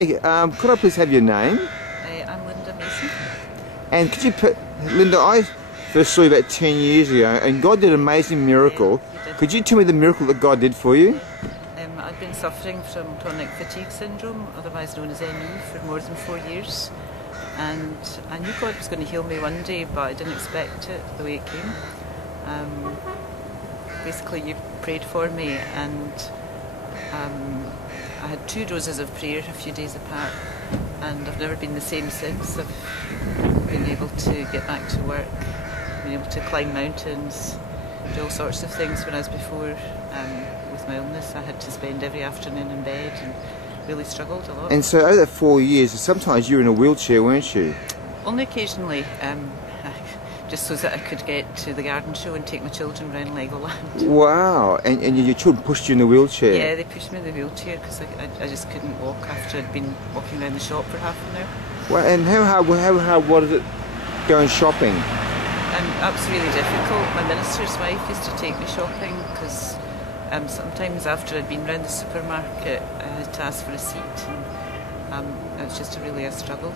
Hey, could I please have your name? I'm Linda Mason. And could you put, Linda, I first saw you about 10 years ago and God did an amazing miracle. Yeah, he did. Could you tell me the miracle that God did for you? I've been suffering from chronic fatigue syndrome, otherwise known as ME, for more than 4 years. And I knew God was going to heal me one day, but I didn't expect it the way it came. Basically, you prayed for me, and I had 2 doses of prayer a few days apart, and I've never been the same since. I've been able to get back to work, been able to climb mountains, do all sorts of things, whereas before, with my illness, I had to spend every afternoon in bed and really struggled a lot. And so over that 4 years, sometimes you were in a wheelchair, weren't you? Only occasionally, just so that I could get to the garden show and take my children around Legoland. Wow, and your children pushed you in the wheelchair? Yeah, they pushed me in the wheelchair because I just couldn't walk after I'd been walking around the shop for half an hour. Well, and how hard was it going shopping? That was really difficult. My minister's wife used to take me shopping because sometimes after I'd been around the supermarket I had to ask for a seat, and it was just really a struggle.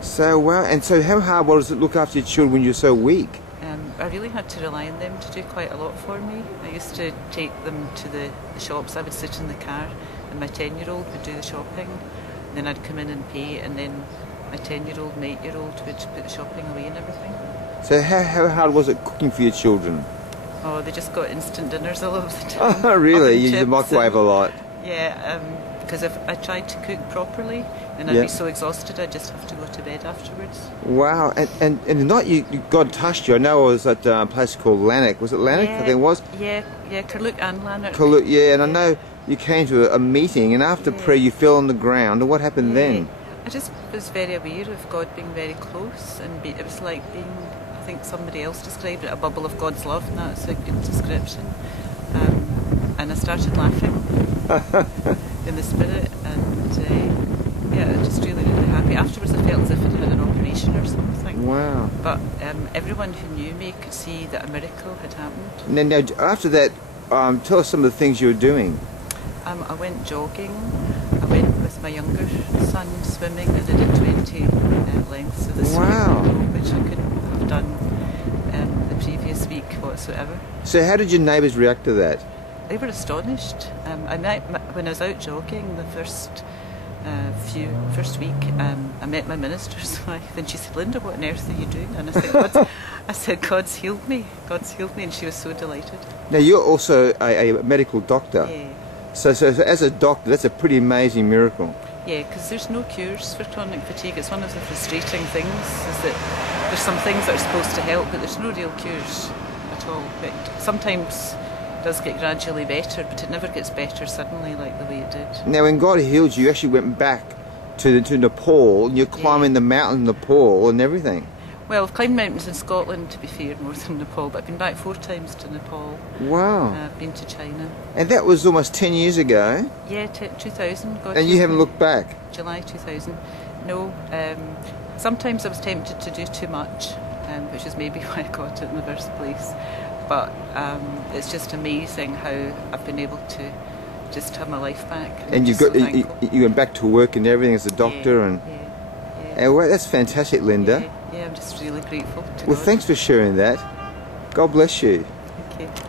So, wow, and so how hard was it to look after your children when you're so weak? I really had to rely on them to do quite a lot for me. I used to take them to the shops. I would sit in the car and my 10-year-old would do the shopping, and then I'd come in and pay, and then my 10-year-old and 8-year-old would put the shopping away and everything. So how hard was it cooking for your children? Oh, they just got instant dinners all over the time. Oh, really? You Oven use the chips microwave a lot? Yeah, because if I tried to cook properly, then I'd be so exhausted I'd just have to go to bed afterwards. Wow, and the night God touched you, I know it was at a place called Lanark. Was it Lanark? Yeah, I think it was? Yeah, Carluke and Lanark. Carluke, yeah, and I know you came to a meeting, and after prayer you fell on the ground, and what happened then? I just was very aware of God being very close, and it was like being, I think somebody else described it, a bubble of God's love, and that's a good description. And I started laughing in the spirit, and yeah, just really happy. Afterwards I felt as if I'd had an operation or something. Wow. But everyone who knew me could see that a miracle had happened. Now after that, tell us some of the things you were doing. I went jogging, I went with my younger son swimming. I did a 20 lengths of the swimming pool, which I couldn't have done the previous week whatsoever. So how did your neighbours react to that? They were astonished. When I was out jogging the first week, I met my minister's wife, and she said, "Linda, what on earth are you doing?" And I said, God's healed me. God's healed me," and she was so delighted. Now you're also a medical doctor. Yeah. So as a doctor, that's a pretty amazing miracle. Yeah, because there's no cures for chronic fatigue. It's one of the frustrating things, is that there's some things that are supposed to help, but there's no real cures at all. But sometimes it does get gradually better, but it never gets better suddenly like the way it did. Now when God healed you, you actually went back to Nepal, and you're climbing the mountain in Nepal and everything. Well, I've climbed mountains in Scotland, to be fair, more than Nepal, but I've been back 4 times to Nepal. Wow. I've been to China. And that was almost 10 years ago? Yeah, 2000. God, and you haven't looked back? July 2000. No. Sometimes I was tempted to do too much, which is maybe why I got it in the first place. But it's just amazing how I've been able to just have my life back. And you went back to work and everything as a doctor? Yeah, and yeah. Well, that's fantastic, Linda. Yeah, I'm just really grateful to Well, God. thanks for sharing that. God bless you. Thank you.